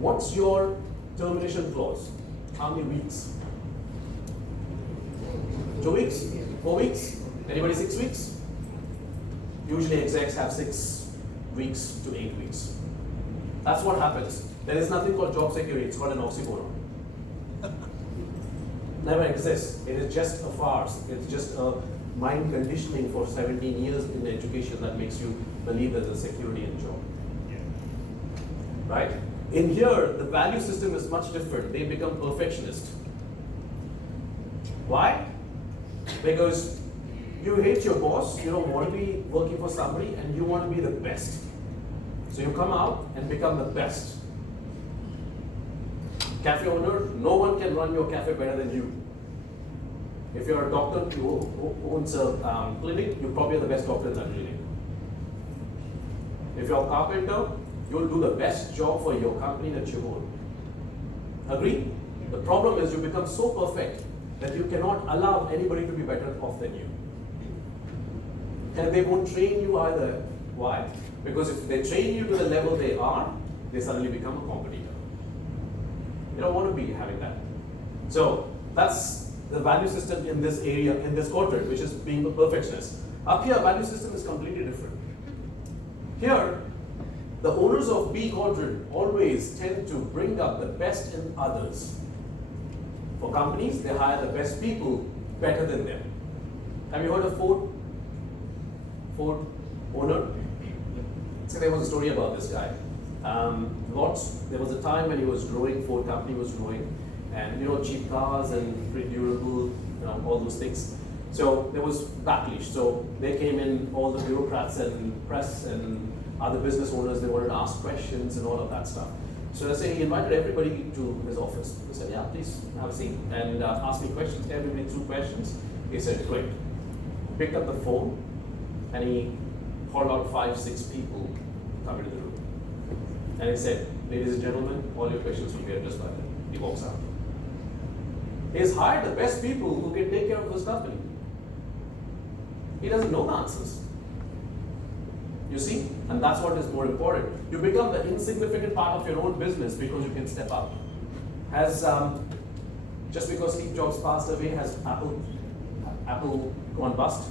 What's your termination clause? How many weeks? 2 weeks? 4 weeks? Anybody 6 weeks? Usually execs have 6 weeks to 8 weeks. That's what happens. There is nothing called job security, it's called an oxymoron. Never exists. It is just a farce. It's just a mind conditioning for 17 years in education that makes you believe there's a security in job. Right? In here, the value system is much different. They become perfectionist. Why? Because you hate your boss, you don't want to be working for somebody, and you want to be the best. So you come out and become the best. Cafe owner, no one can run your cafe better than you. If you're a doctor who owns a clinic, you're probably the best doctor in that clinic. If you're a carpenter, you'll do the best job for your company that you own. Agree? The problem is you become so perfect that you cannot allow anybody to be better off than you. And they won't train you either. Why? Because if they train you to the level they are, they suddenly become a competitor. You don't want to be having that. So that's the value system in this area, in this quadrant, which is being a perfectionist. Up here, value system is completely different. Here, the owners of B quadrant always tend to bring up the best in others. For companies, they hire the best people better than them. Have you heard of Ford? Ford owner? So there was a story about this guy. There was a time when he was growing, Ford company was growing, and cheap cars and pretty durable, all those things. So there was backlash. So they came in, all the bureaucrats and press and other business owners, they wanted to ask questions and all of that stuff. So I say he invited everybody to his office. He said, yeah, please have a seat and ask me questions. Everybody threw questions. He said, great. Picked up the phone and he called out 5-6 people to come into the room. And he said, ladies and gentlemen, all your questions will be addressed by them. He walks out. He's hired the best people who can take care of his company. He doesn't know the answers. You see? And that's what is more important. You become the insignificant part of your own business because you can step up. Just because Steve Jobs passed away, has Apple gone bust?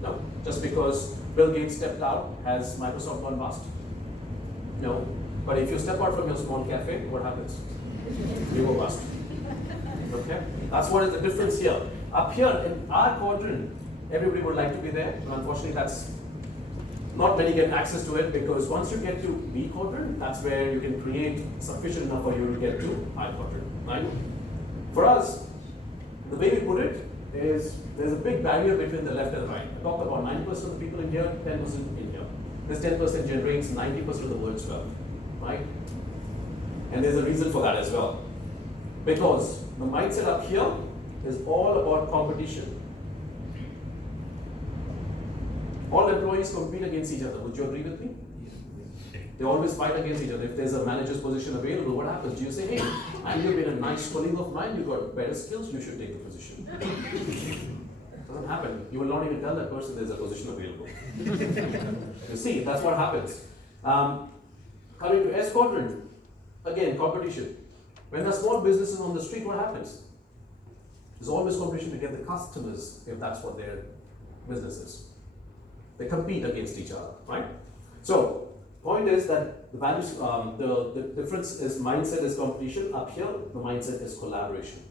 No. Just because Bill Gates stepped out, has Microsoft gone bust? No. But if you step out from your small cafe, what happens? You go bust. Okay? That's what is the difference here. Up here in our quadrant, everybody would like to be there, but unfortunately that's not many get access to it, because once you get to B quadrant, that's where you can create sufficient enough for you to get to I quadrant. Right? For us, the way we put it is there's a big barrier between the left and the right. I talked about 90% of the people in here, 10% in here. This 10% generates 90% of the world's wealth. Right? And there's a reason for that as well. Because the mindset up here is all about competition. All employees compete against each other. Would you agree with me? They always fight against each other. If there's a manager's position available, what happens? Do you say, hey, you've been a nice colleague of mine, you've got better skills, you should take the position? Doesn't happen. You will not even tell that person there's a position available. You see, that's what happens. Coming to S quadrant, again, competition. When there are small businesses on the street, what happens? There's always competition to get the customers, if that's what their business is. They compete against each other, right? So, point is that the values, the difference is mindset is competition. Up here, the mindset is collaboration.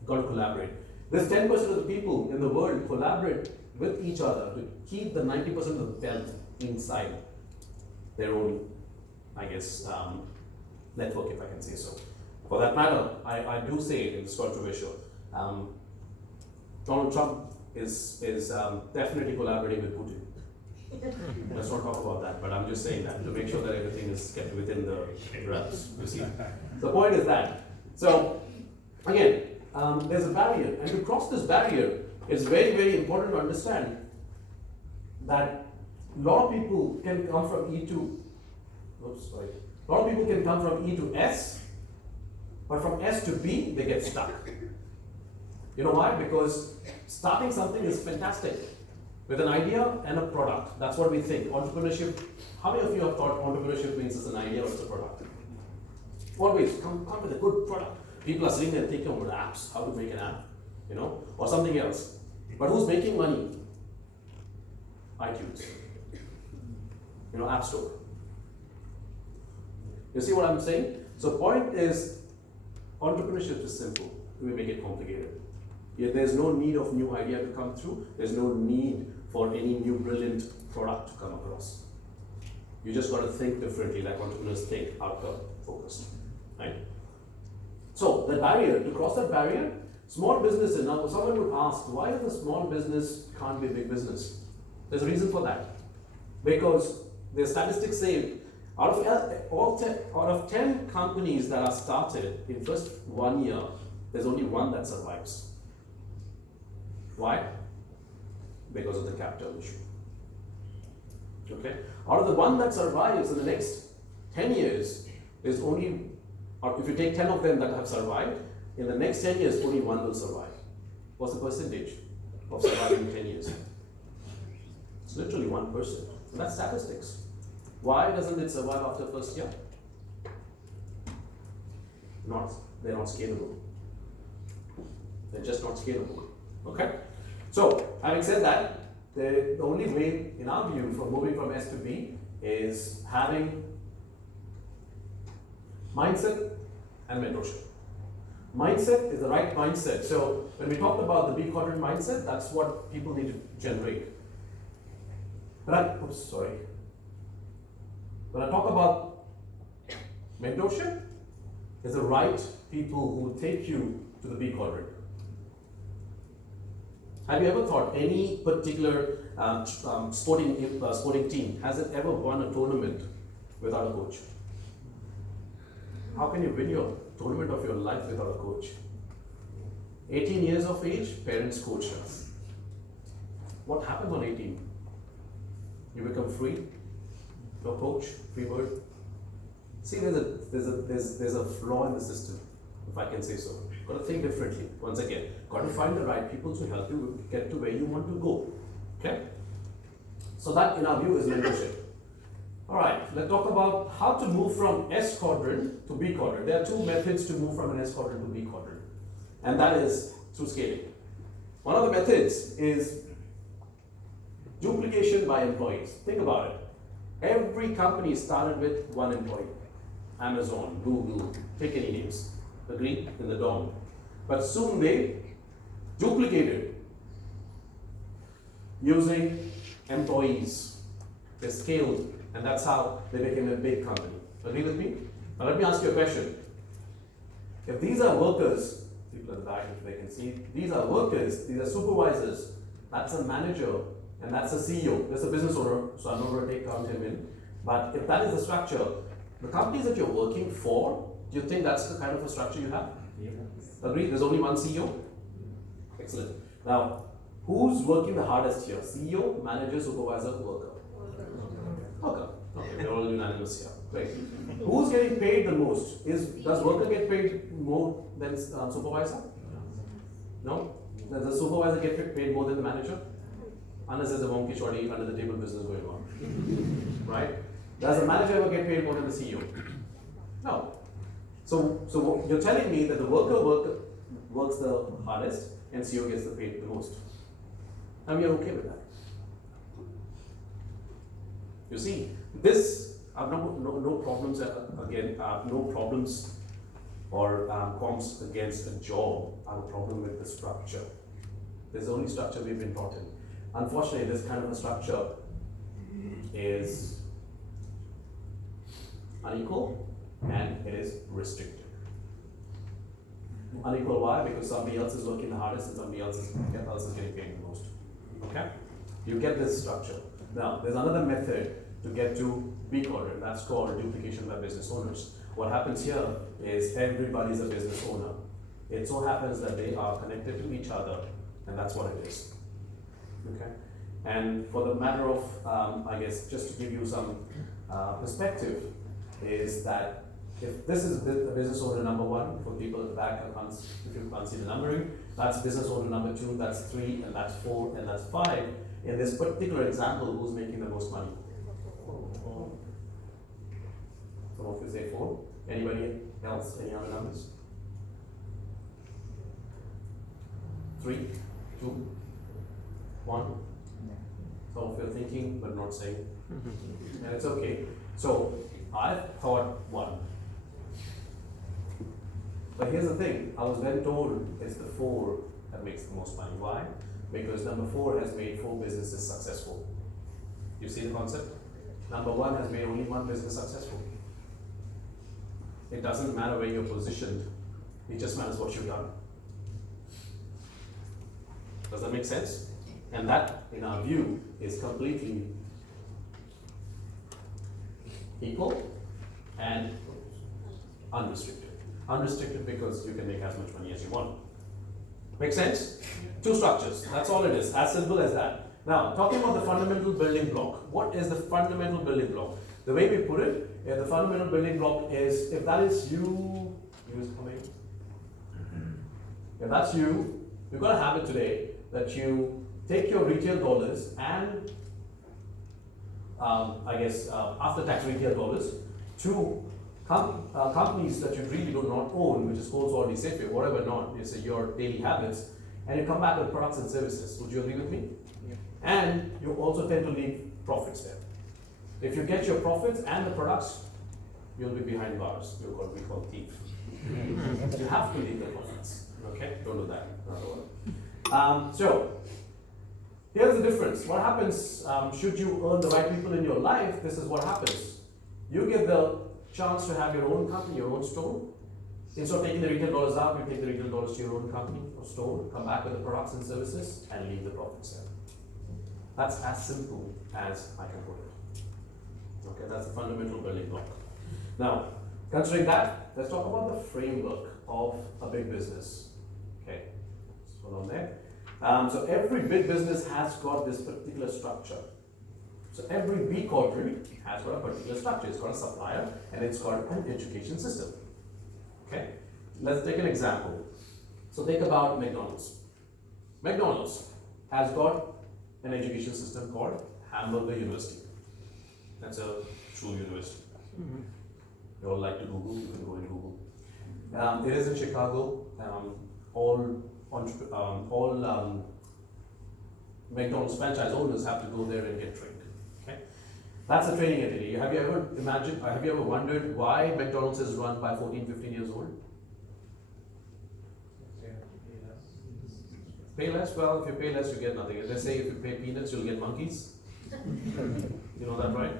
You've got to collaborate. This 10% of the people in the world collaborate with each other to keep the 90% of the wealth inside their own, I guess, network, if I can say so. For that matter, I do say it, it's controversial. Donald Trump is definitely collaborating with Putin. Let's not talk about that, but I'm just saying that to make sure that everything is kept within the realms. You see, the point is that. So again, there's a barrier, and to cross this barrier, it's very, very important to understand that a lot of people can come from E to. A lot of people can come from E to S, but from S to B, they get stuck. You know why? Because starting something is fantastic. With an idea and a product. That's what we think. Entrepreneurship, how many of you have thought entrepreneurship means it's an idea or it's a product? Always come with a good product. People are sitting there thinking about apps, how to make an app, or something else. But who's making money? iTunes, App Store. You see what I'm saying? So point is, entrepreneurship is simple. We make it complicated. Yet there's no need of new idea to come through. There's no need for any new brilliant product to come across. You just got to think differently, like entrepreneurs think, outcome focused, right? So the barrier, to cross that barrier, small businesses. Now someone would ask, why is a small business can't be a big business? There's a reason for that. Because the statistics say, out of 10 companies that are started in first 1 year, there's only one that survives. Why? Because of the capital issue. Okay? Out of the one that survives in the next 10 years, there's only, or if you take 10 of them that have survived, in the next 10 years, only one will survive. What's the percentage of surviving in 10 years? It's literally 1%. And that's statistics. Why doesn't it survive after the first year? They're not scalable. They're just not scalable. Okay? So, having said that, the only way, in our view, for moving from S to B is having mindset and mentorship. Mindset is the right mindset. So, when we talked about the B quadrant mindset, that's what people need to generate. When I talk about mentorship, it's the right people who will take you to the B quadrant. Have you ever thought any particular sporting team, has it ever won a tournament without a coach? How can you win your tournament of your life without a coach? 18 years of age, parents coach us. What happens on 18? You become free, no coach, free bird. See, there's a flaw in the system, if I can say so. Got to think differently. Once again, got to find the right people to help you get to where you want to go. Okay? So that, in our view, is mentorship. All right, let's talk about how to move from S quadrant to B quadrant. There are two methods to move from an S quadrant to B quadrant, and that is through scaling. One of the methods is duplication by employees. Think about it. Every company started with one employee. Amazon, Google, pick any names. Agree? In the dawn. But soon they duplicated using employees. They scaled, and that's how they became a big company. Agree with me? Now let me ask you a question. If these are workers, people at the back, if they can see, these are workers, these are supervisors, that's a manager, and that's a CEO, that's a business owner, so I'm not going to count him in. But if that is the structure, the companies that you're working for, do you think that's the kind of a structure you have? Yeah. Agree? There's only one CEO? Excellent. Now, who's working the hardest here? CEO, manager, supervisor, worker? Worker. Okay, we're all unanimous here. Great. Who's getting paid the most? Does worker get paid more than supervisor? No? Does the supervisor get paid more than the manager? Unless there's a wonky shorty under the table business going on. Right? Does the manager ever get paid more than the CEO? No. So you're telling me that the worker works the hardest and CEO gets the paid the most. And we are okay with that. You see, this, I have no problems, no problems or comms against a job. I have a problem with the structure. There's the only structure we've been taught in. Unfortunately, this kind of a structure is unequal and it is restricted. Unequal, why? Because somebody else is working the hardest and somebody else is getting paid the most. Okay? You get this structure. Now, there's another method to get to B quadrant. That's called duplication by business owners. What happens here is everybody's a business owner. It so happens that they are connected to each other, and that's what it is. Okay? And for the matter of, I guess, just to give you some perspective, is that if this is a business owner number 1, for people at the back, if you can't see the numbering, that's business owner number 2, that's 3, and that's 4, and that's 5. In this particular example, who's making the most money? Some of you say 4. Anybody else? Any other numbers? 3, 2, 1. Some of you are thinking but not saying. And it's okay. So I thought 1. But here's the thing, I was then told it's the 4 that makes the most money. Why? Because number 4 has made 4 businesses successful. You see the concept? Number 1 has made only 1 business successful. It doesn't matter where you're positioned, it just matters what you've done. Does that make sense? And that, in our view, is completely equal and unrestricted. Unrestricted because you can make as much money as you want. Make sense? 2 structures, that's all it is, as simple as that. Now, talking about the fundamental building block. What is the fundamental building block? The way we put it, the fundamental building block is, if that is you, is coming. If that's you, you've got a habit today that you take your retail dollars and, after tax retail dollars to companies that you really do not own, which is Coles or Safeway, whatever not, is your daily habits, and you come back with products and services. Would you agree with me? Yeah. And you also tend to leave profits there. If you get your profits and the products, you'll be behind bars. You're going to be called thief. You have to leave the profits. Okay? Don't do that. So, here's the difference. What happens should you earn the right people in your life? This is what happens. You get the chance to have your own company, your own store. Instead of taking the retail dollars out, you take the retail dollars to your own company or store, come back with the products and services, and leave the profits there. That's as simple as I can put it. Okay, that's the fundamental building block. Now, considering that, let's talk about the framework of a big business. Okay, so on there. So every big business has got this particular structure. So every B quadrant has got a particular structure. It's got a supplier and it's got an education system. Okay, let's take an example. So think about McDonald's. McDonald's has got an education system called Hamburger University. That's a true university. Mm-hmm. You all like to Google, you can go and Google. It is in Chicago. All McDonald's franchise owners have to go there and get trained. Okay, that's a training entity. Have you ever wondered why McDonald's is run by 14, 15 years old? Pay less? Well, if you pay less, you get nothing. They say if you pay peanuts, you'll get monkeys. You know that, right?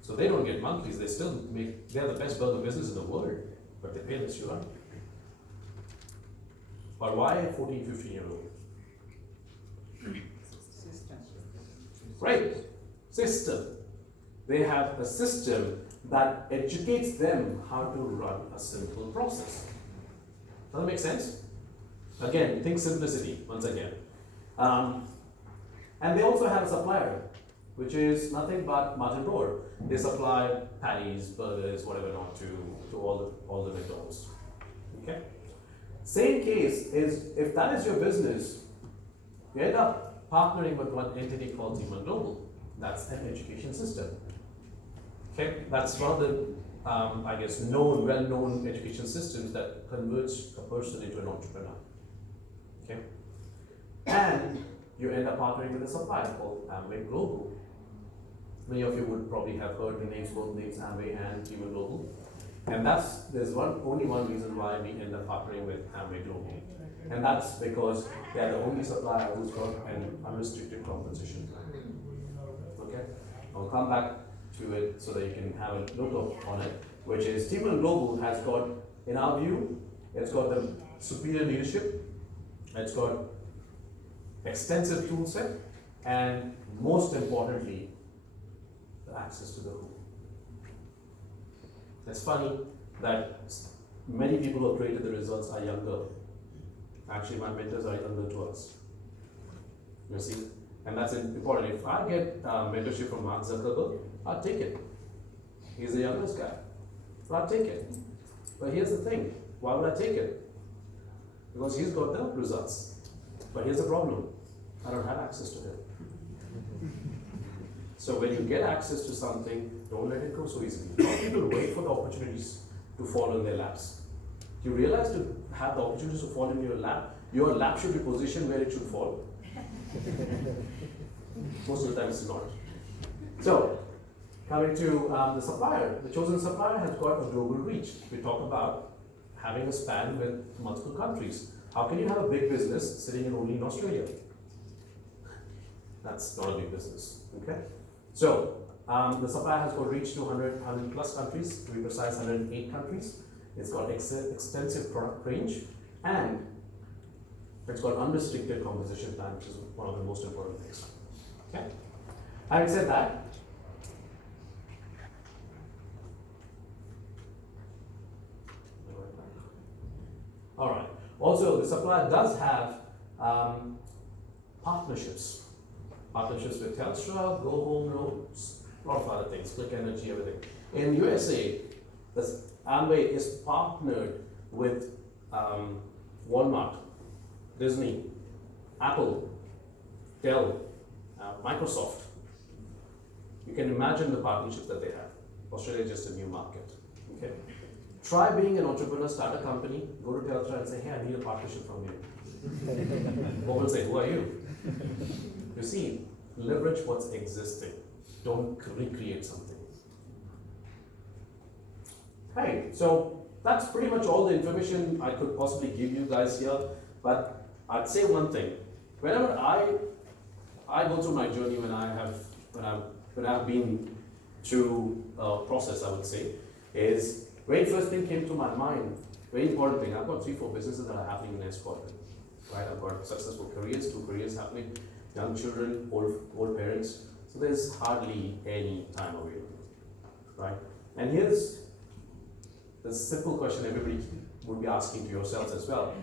So they don't get monkeys. They're the best burger business in the world, but they pay less, you run. But why a 14, 15-year-old? Right, system. They have a system that educates them how to run a simple process. Does that make sense? Again, think simplicity once again. And they also have a supplier, which is nothing but Martin Road. They supply patties, burgers, whatever not to all the McDonald's. Okay. Same case is if that is your business, you end up partnering with one entity called Team Global. That's an education system. Okay, that's one of the well-known education systems that converts a person into an entrepreneur. Okay, and you end up partnering with a supplier called Amway Global. Many of you would probably have heard the names, both names Amway and Team Global. And there's only one reason why we end up partnering with Amway Global. And that's because they are the only supplier who's got an unrestricted compensation plan. Okay? I'll come back to it so that you can have a look on it, which is Team Global has got, in our view, it's got the superior leadership, it's got extensive tool set, and most importantly, the access to the who. It's funny that many people who have created the results are younger. Actually, my mentors are younger to us. You see? And that's important. If I get mentorship from Mark Zuckerberg, I'll take it. He's the youngest guy. So I'll take it. But here's the thing. Why would I take it? Because he's got the results. But here's the problem. I don't have access to him. So when you get access to something, don't let it go so easily. A lot of people wait for the opportunities to fall in their laps. You realize to have the opportunities to fall in your lap should be positioned where it should fall. Most of the time it's not. So, coming to the supplier, the chosen supplier has got a global reach. We talk about having a span with multiple countries. How can you have a big business sitting in only in Australia? That's not a big business, okay? So, the supplier has got reach to 100 plus countries, to be precise 108 countries. It's got extensive product range, and it's got unrestricted composition time, which is one of the most important things, okay? Having said that, all right. Also, the supplier does have partnerships. Partnerships with Telstra, Go Home Loans, a lot of other things, Click Energy, everything. In USA, Amway is partnered with Walmart, Disney, Apple, Dell, Microsoft. You can imagine the partnerships that they have. Australia is just a new market. Okay. Try being an entrepreneur, start a company, go to Telstra and say, hey, I need a partnership from you. What will say, who are you? You see, leverage what's existing. Don't recreate something. Hey, so that's pretty much all the information I could possibly give you guys here. But I'd say one thing. Whenever I go through my journey when I've been through a process, I would say, is very first thing came to my mind, very important thing. I've got 3-4 businesses that are happening in Escort. Right? I've got successful careers, 2 careers happening, young children, old parents. So there's hardly any time available. Right? And here's the simple question everybody would be asking to yourselves as well.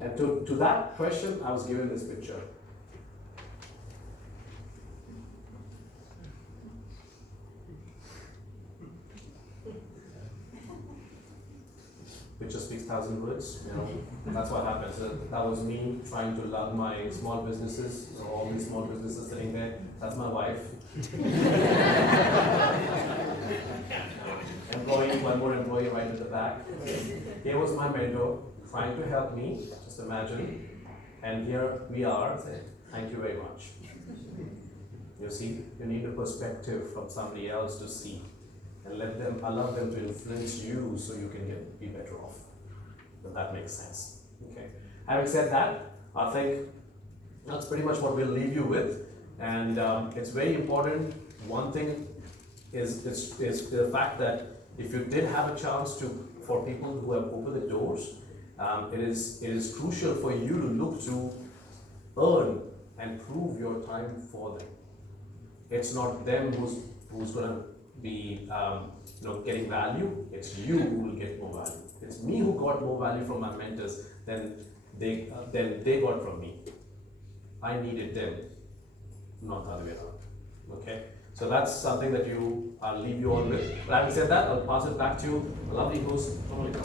And to that question, I was given this picture. Picture speaks 1,000 words, you know, that's what happens. That was me trying to love my small businesses, you know, all these small businesses sitting there. That's my wife. One more employee right at the back. Here was my mentor trying to help me, just imagine. And here we are, thank you very much. You see, you need a perspective from somebody else to see. And allow them to influence you so you can be better off. If that makes sense. Okay. Having said that, I think that's pretty much what we'll leave you with. And it's very important. One thing is the fact that if you did have a chance for people who have opened the doors, it is crucial for you to look to earn and prove your time for them. It's not them who's going to be getting value. It's you who will get more value. It's me who got more value from my mentors than they got from me. I needed them, not the other way around. Okay, so that's something that I'll leave you all with. But having said that, I'll pass it back to the lovely host, Monica.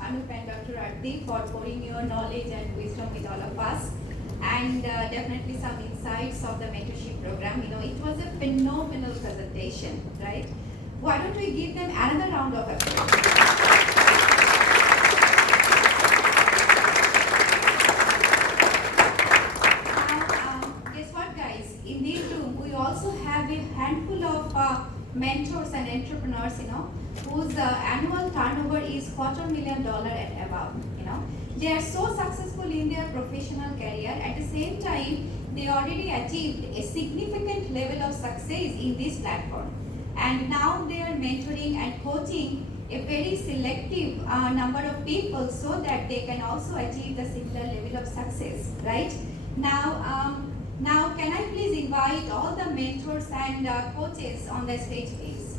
Anoop and Dr. Aarthi for pouring your knowledge and wisdom with all of us, and definitely some insights of the mentorship program. You know, it was a phenomenal presentation, right? Why don't we give them another round of applause? Now, guess what, guys? In this room, we also have a handful of mentors and entrepreneurs, you know, whose annual turnover is $250,000 and above. You know, they are so successful in their professional career. At the same time, they already achieved a significant level of success in this platform, and now they are mentoring and coaching a very selective number of people so that they can also achieve the similar level of success. Right now, can I please invite all the mentors and coaches on the stage, please?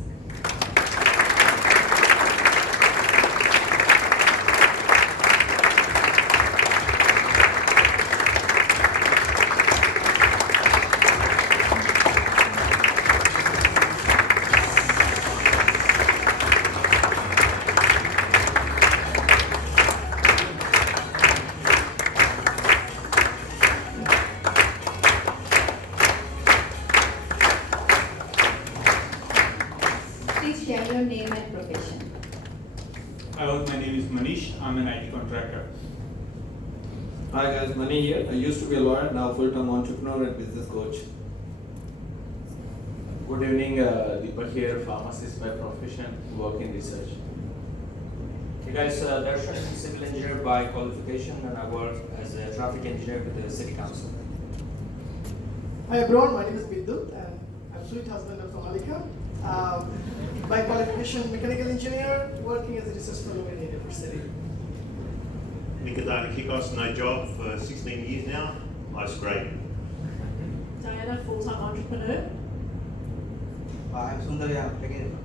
I'm an IT contractor. Hi guys, Mani here. I used to be a lawyer, now full-time entrepreneur and business coach. Good evening, Deepak here, pharmacist by profession, work in research. Hey guys, Darshan, civil engineer by qualification, and I work as a traffic engineer with the city council. Hi everyone, my name is Bidut and I'm sweet husband of Malika. By qualification, mechanical engineer, working as a research fellow in university. Nikadana Kikos, no job for 16 years now. Life's great. Diana, full-time entrepreneur. I'm Sundari, I'm again.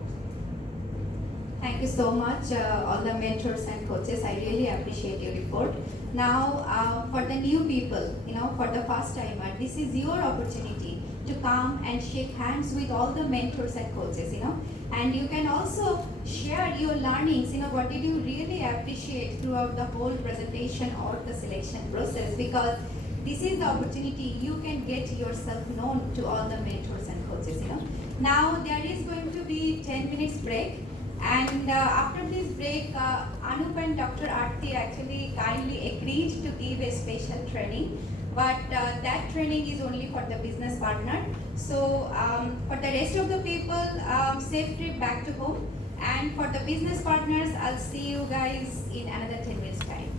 Thank you so much, all the mentors and coaches. I really appreciate your report. Now, for the new people, for the first timer, this is your opportunity to come and shake hands with all the mentors and coaches, and you can also share your learnings, what did you really appreciate throughout the whole presentation or the selection process, because this is the opportunity you can get yourself known to all the mentors and coaches, Now, there is going to be 10 minutes break. And after this break, Anoop and Dr. Aarthi actually kindly agreed to give a special training, but that training is only for the business partner. So for the rest of the people, safe trip back to home. And for the business partners, I'll see you guys in another 10 minutes time.